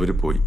അവർ പോയി.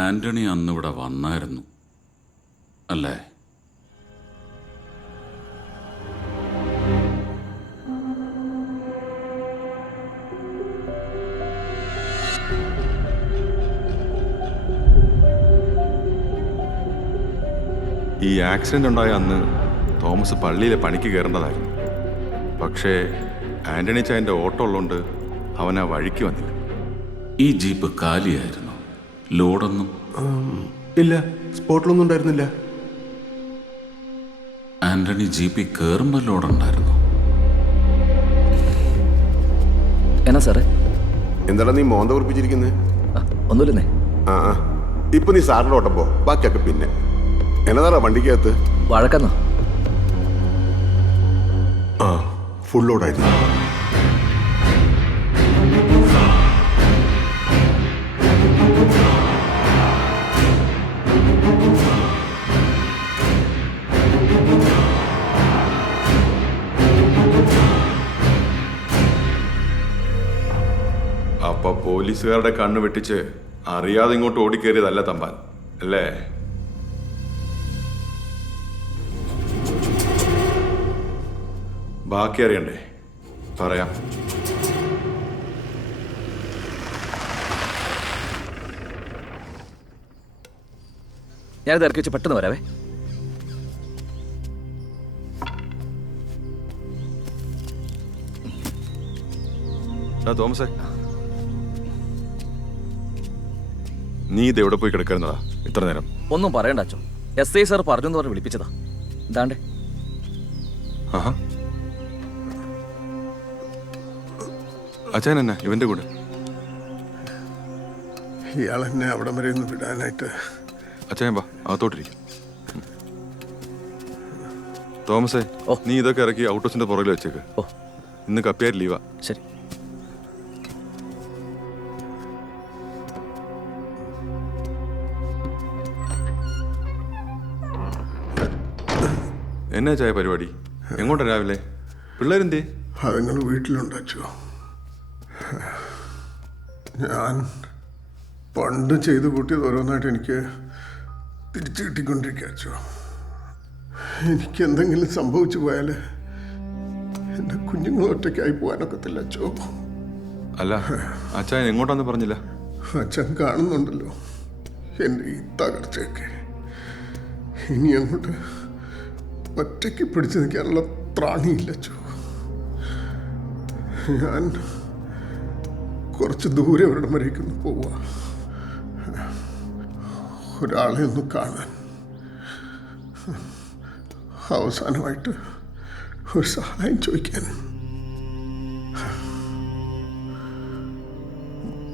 ആന്റണി അന്നിവിടെ വന്നായിരുന്നു അല്ലേ? ഈ ആക്സിഡന്റ് ഉണ്ടായ അന്ന് തോമസ് പള്ളിയിലെ പണിക്ക് കയറേണ്ടതായിരുന്നു. പക്ഷേ ആന്റണി ചായൻ്റെ ഓട്ടോ ഉള്ളതുകൊണ്ട് അവൻ ആ വഴിക്ക് വന്നില്ല. ഈ ജീപ്പ് കാലിയായിരുന്നു, ലോഡൊന്നും ഇല്ല, സ്പോട്ടിലൊന്നും ഉണ്ടായിരുന്നില്ല. ആന്റണി ജീപ്പിൽ കയറുമ്പോൾ ലോഡുണ്ടായിരുന്നു. എന്നാ സാറേ? എന്താടാ നീ മോന്ത കുറിപ്പിച്ചിരിക്കുന്നത്? ഒന്നുമില്ലെന്നേ. ആ ഇപ്പൊ നീ സാറിന്റെ ഓട്ടം പോ, ബാക്കിയൊക്കെ പിന്നെ. എന്നതാടാ വണ്ടിക്കകത്ത്? വഴക്കെന്നാ? ആ ഫുൾ ലോഡായിരുന്നു. അപ്പൊ പോലീസുകാരുടെ കണ്ണ് വെട്ടിച്ച് അറിയാതെ ഇങ്ങോട്ട് ഓടിക്കേറിയതല്ല തമ്പാൻ അല്ലേ? ബാക്കി അറിയണ്ടേ? പറയാം. ഞാനിത് ഇറക്കി വെച്ച് പെട്ടെന്ന് വരാവേ. തോമസേ, നീ ഇത് എവിടെ പോയി കിടക്കുന്നതാ ഇത്ര നേരം? ഒന്നും പറയണ്ട അച്ഛൻ. SI സാർ പറഞ്ഞു പറഞ്ഞ് വിളിപ്പിച്ചതാ. ഇതാണ്ടേ. ആഹാ, അച്ഛൻ എന്നാ ഇവന്റെ കൂടെ? ഇയാളെന്നെ അവിടെ വരെ ഒന്ന് വിടാനായിട്ട്. അച്ഛൻ വാ, അകത്തോട്ടിരിക്കും. തോമസേ, നീ ഇതൊക്കെ ഇറക്കി ഔട്ട് ഹൗസിന്റെ പുറകിൽ വെച്ചേക്ക്. ഇന്ന് കപ്പിയാർ ലീവാ. ശരി. എന്നാ ചായ പരിപാടി? എങ്ങോട്ടാ രാവിലെ? പിള്ളേരെന്തേ? അതുങ്ങൾ വീട്ടിലുണ്ടോ? ഞാൻ പണ്ട് ചെയ്തു കൂട്ടിയത് ഓരോന്നായിട്ട് എനിക്ക് തിരിച്ചു കിട്ടിക്കൊണ്ടിരിക്കോ. എനിക്ക് എന്തെങ്കിലും സംഭവിച്ചു പോയാൽ എൻ്റെ കുഞ്ഞുങ്ങൾ ഒറ്റയ്ക്കായി പോകാനൊക്കത്തില്ല അച്ചോ. അല്ല, അച്ഛൻ എങ്ങോട്ടാന്ന് പറഞ്ഞില്ല? അച്ഛൻ കാണുന്നുണ്ടല്ലോ എൻ്റെ ഈ തകർച്ചയൊക്കെ. ഇനി അങ്ങോട്ട് ഒറ്റയ്ക്ക് പിടിച്ചു നിൽക്കാനുള്ള ത്രാണിയില്ല അച്ചോ. ഞാൻ കുറച്ച് ദൂരെ ഒരിടം വരേക്കൊന്ന് പോവുക, ഒരാളെ ഒന്ന് കാണാൻ, അവസാനമായിട്ട് ഒരു സഹായം ചോദിക്കാൻ.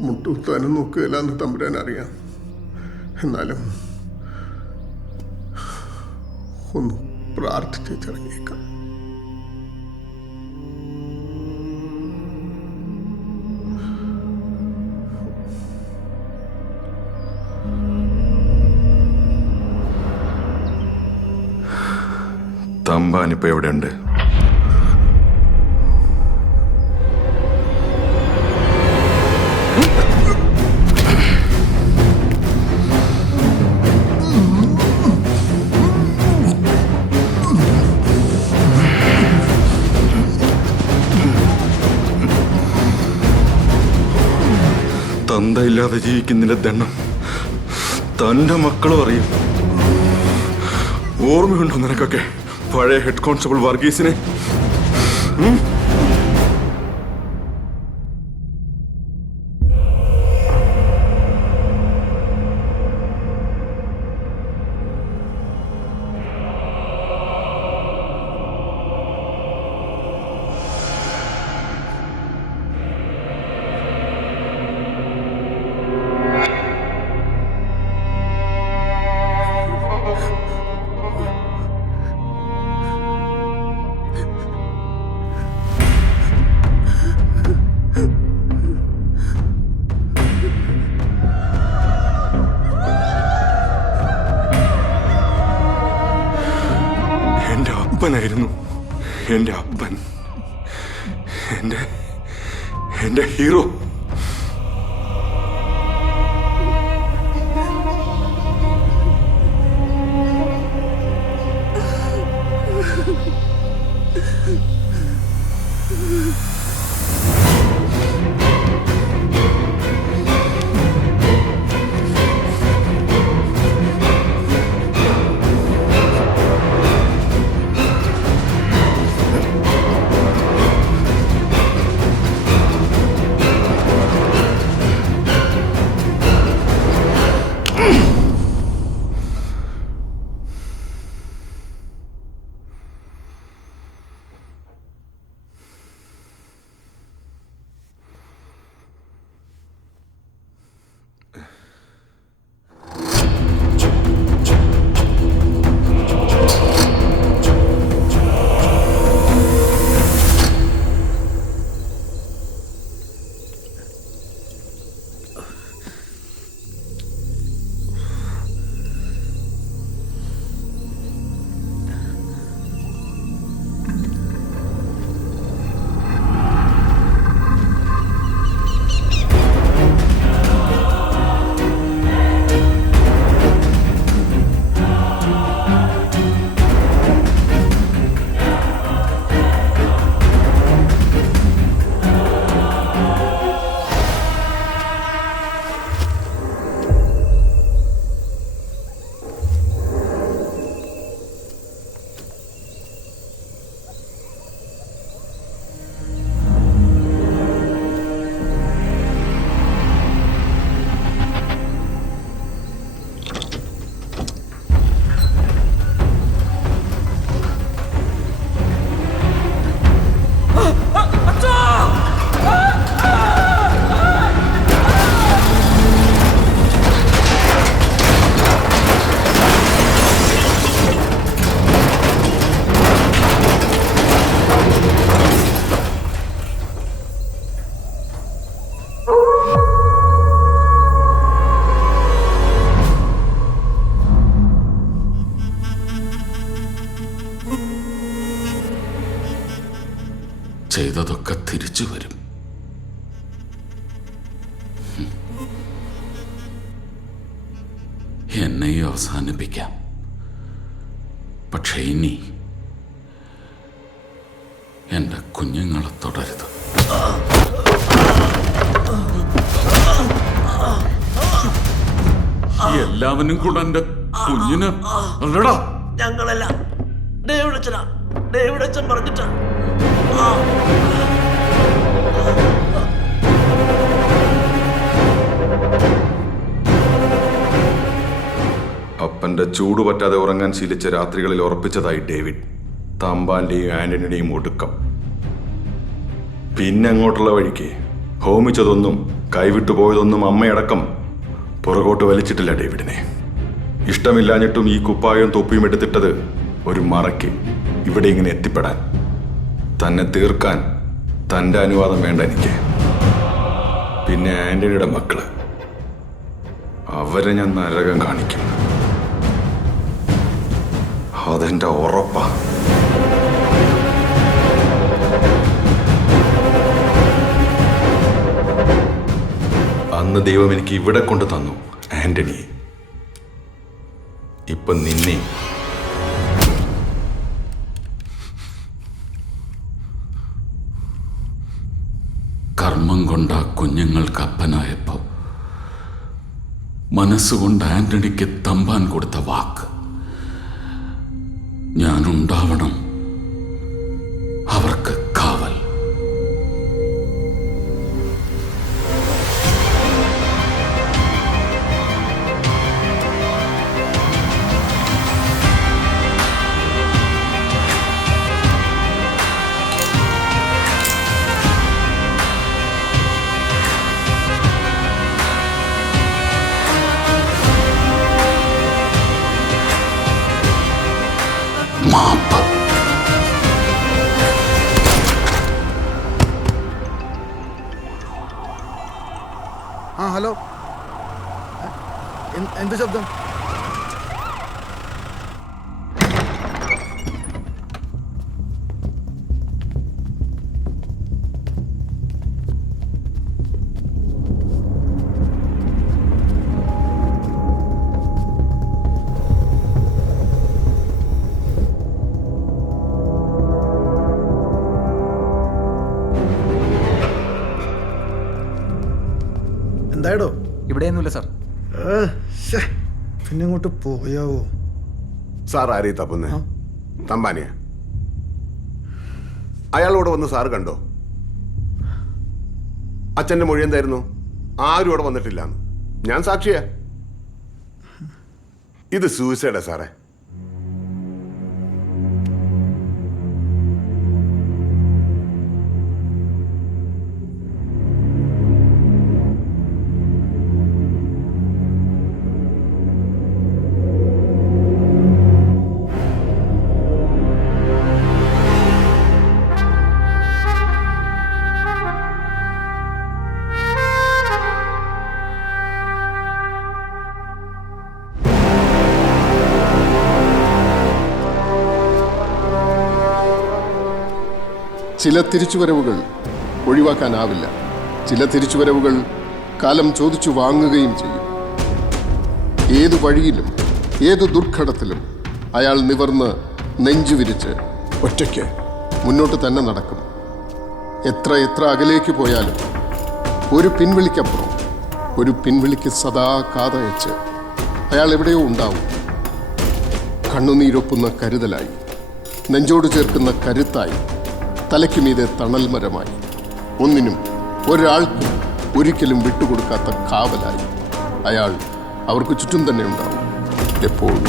മുട്ടുകുത്താനും നോക്കുകയില്ല എന്ന് തമ്പുരാൻ അറിയാം. എന്നാലും ഒന്ന് പ്രാർത്ഥിച്ചിറങ്ങിയേക്കാം. തമ്പാനിപ്പോ എവിടെയുണ്ട്? തന്തയില്ലാതെ ജീവിക്കുന്നില്ല ദണ്ണം. തന്റെ മക്കളും അറിയും. ഓർമ്മയുണ്ടോ നിനക്കൊക്കെ പഴയ ഹെഡ് കോൺസ്റ്റബിൾ വർഗീസിനെ? അപ്പനായിരുന്നു എൻ്റെ അപ്പൻ. എന്റെ ഹീറോ. ചെയ്തതൊക്കെ തിരിച്ചു വരും. എന്നെയും അവസാനിപ്പിക്കാം. പക്ഷെ ഇനി എൻ്റെ കുഞ്ഞുങ്ങളെ തുടരുത്. എല്ലാവരും കൂടെ എൻ്റെ കുഞ്ഞിന് അല്ലടാ. ഞങ്ങളല്ല, ഡേവിഡച്ചനാ. ഡേവിഡച്ചൻ പറഞ്ഞിട്ടാ. അപ്പന്റെ ചൂട് പറ്റാതെ ഉറങ്ങാൻ ശീലിച്ച രാത്രികളിൽ ഉറപ്പിച്ചതായി ഡേവിഡ്. തമ്പാന്റെയും ആന്റണിയുടെയും ഒടുക്കം. പിന്നെ അങ്ങോട്ടുള്ള വഴിക്ക് ഹോമിച്ചതൊന്നും കൈവിട്ടു പോയതൊന്നും അമ്മയടക്കം പുറകോട്ട് വലിച്ചിട്ടില്ല ഡേവിഡിനെ. ഇഷ്ടമില്ലാഞ്ഞിട്ടും ഈ കുപ്പായവും തൊപ്പിയും എടുത്തിട്ടത് ഒരു മറയ്ക്ക് ഇവിടെ ഇങ്ങനെ എത്തിപ്പെടാൻ. തന്നെ തീർക്കാൻ തൻ്റെ അനുവാദം വേണ്ട എനിക്ക്. പിന്നെ ആന്റണിയുടെ മക്കള്, അവരെ ഞാൻ നരകം കാണിക്കും. അതെന്റെ ഉറപ്പാ. അന്ന് ദൈവം എനിക്ക് ഇവിടെ കൊണ്ട് തന്നു ആന്റണി. ഇപ്പൊ നിന്നെ. കർമ്മം കൊണ്ട് ആ കുഞ്ഞുങ്ങൾക്ക് അപ്പനായപ്പോ മനസ്സുകൊണ്ട് ആന്റണിക്ക് തമ്പാൻ കൊടുത്ത വാക്ക്, ഞാനുണ്ടാവണം അവർക്ക് കാവൽ. മാപ്പ്. ഹലോ, എന്ത് ശബ്ദം? എന്തായിടോ? ഇവിടെയൊന്നുമില്ല സാർ. പിന്നെ അങ്ങോട്ട് പോയാവോ? സാർ ആരെയും തപ്പുന്നേ? തമ്പാനിയ. അയാളോട് വന്ന് സാറ് കണ്ടോ? അച്ഛൻ്റെ മൊഴി എന്തായിരുന്നു? ആരും ഇവിടെ വന്നിട്ടില്ല. ഞാൻ സാക്ഷിയാ. ഇത് സൂയിസൈഡാ സാറേ. ചില തിരിച്ചുവരവുകൾ ഒഴിവാക്കാനാവില്ല. ചില തിരിച്ചുവരവുകൾ കാലം ചോദിച്ചു വാങ്ങുകയും ചെയ്യും. ഏതു വഴിയിലും ഏതു ദുർഘടത്തിലും അയാൾ നിവർന്ന് നെഞ്ചുവിരിച്ച് ഒറ്റയ്ക്ക് മുന്നോട്ട് തന്നെ നടക്കും. എത്ര അകലേക്ക് പോയാലും ഒരു പിൻവിളിക്കപ്പുറം, ഒരു പിൻവിളിക്ക് സദാ കാതയച്ച് അയാൾ എവിടെയോ ഉണ്ടാവും. കണ്ണുനീരൊപ്പുന്ന കരുതലായി, നെഞ്ചോട് ചേർക്കുന്ന കരുത്തായി, തലയ്ക്ക് മീതെ തണൽമരമായി, ഒന്നിനും ഒരാൾക്കും ഒരിക്കലും വിട്ടുകൊടുക്കാത്ത കാവലായി അയാൾ അവർക്ക് ചുറ്റും തന്നെ ഉണ്ടാവും എപ്പോഴും.